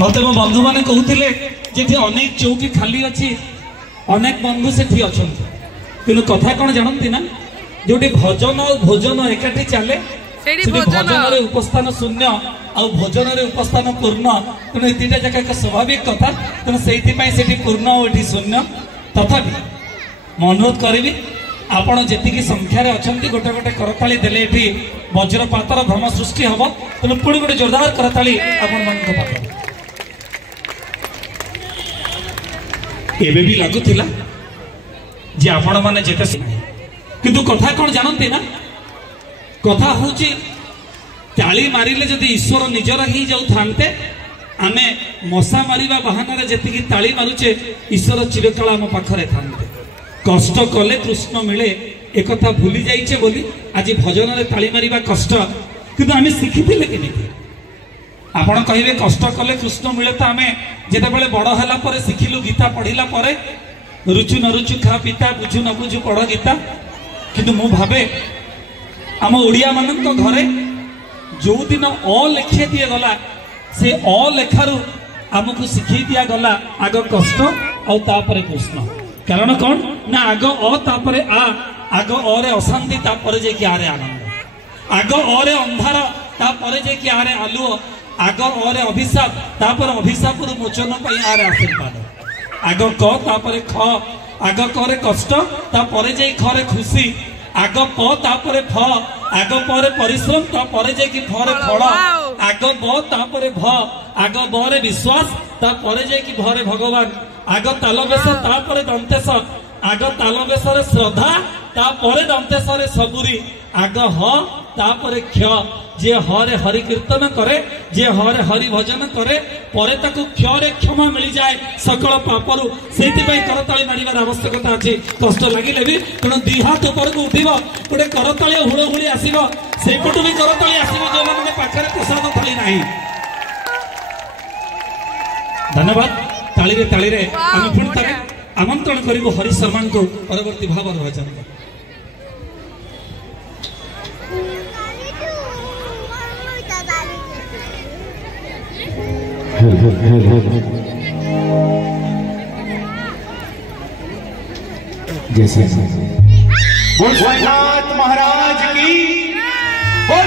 मत मो बंधु मैंने कहते जे अनेक चौकी खाली अच्छी अनेक बंधु से अच्छा कि कथा कौन जानती ना जो भजन और भोजन एकाठी चले भजन उपस्थान शून्य आ भोजन उपस्थान पूर्ण तेणु दुईटा जाक एक स्वाभाविक कथा तेणु से पूर्ण और शून्य तथापि मैं अनुरोध करी आपण जी संख्यार अच्छा गोटे गोटे करताली देले ये वज्रपातर भ्रम सृष्टि हम तेणु पुणी गोटे जोरदार करताली आपण एबे भी लगुला जे आपण मैंने जेते किंतु कथा कौन जानते ना कथा हूँ ताली मारिले जदि ईश्वर निजर ही जाऊ थांते आमे मशा मारिबा बहाना जी ताली मारुचे ईश्वर चिरकाल आम पाखरे थांते कष्ट कले कृष्ण मिले एक भूली जाइए बोली आज भजन रे ताली मारिबा कष्ट किंतु आमे शिखिथिले कि नहीं आपण कहिबे कष्ट कले कृष्ण मिले तो आमे जेतेबेले बड़ होला परे शिखिलु गीता पढ़िला परे रुचु न रुचु खा पिता बुझु न बुझु पढ़ गीता किंतु मु भावे आम ओडिया मानक घरे जो दिन अ लेखे दिए गला से अ लेखारू आमको शिखी दिया गला आग कष्ट और तापरे कृष्ण कारण कौन ना आग अ तापरे आग अरे अशांति तापरे जे कि आरे आनंद आग अरे अंधार तापरे जे कि आरे आलुओ आग अरे अभिशाप तापर अभिशाप मोचन पाई आरे आशीर्वाद आग क तापरे ख आग करे कष्ट तापरे जे खरे खुशी आग प तापरे फ आग पर परिश्रम तापरे जे कि फरे फल आग ब तापरे भ आग ब रे विश्वास तापरे जे कि भरे भगवान आग तालबेश तापरे दंतेश आग तालबेश रे श्रद्धा तापरे दंतेश रे सबुरी आग ह तापरे क्ष जे हरे हरि कीर्तन करे जे हरे हरि भजन करे परे ताकू क्षरे क्षमा मिल जाए सकल पापरु सेति पई करताली मारिबार आवश्यकता अछि कष्ट लागिले भी तेणु दी हाथ ऊपर को उठिबो गोटे करताली हुळहुळी आसीबो सेपटु भी करताली आसीबो जो माने पाखरे प्रसाद थाली नाही धन्यवाद ताली रे हम पुणी ताके आमंत्रण करिबो हरि शर्मा को परवर्ती भाव भजन जैसे बोल साईनाथ महाराज की बोल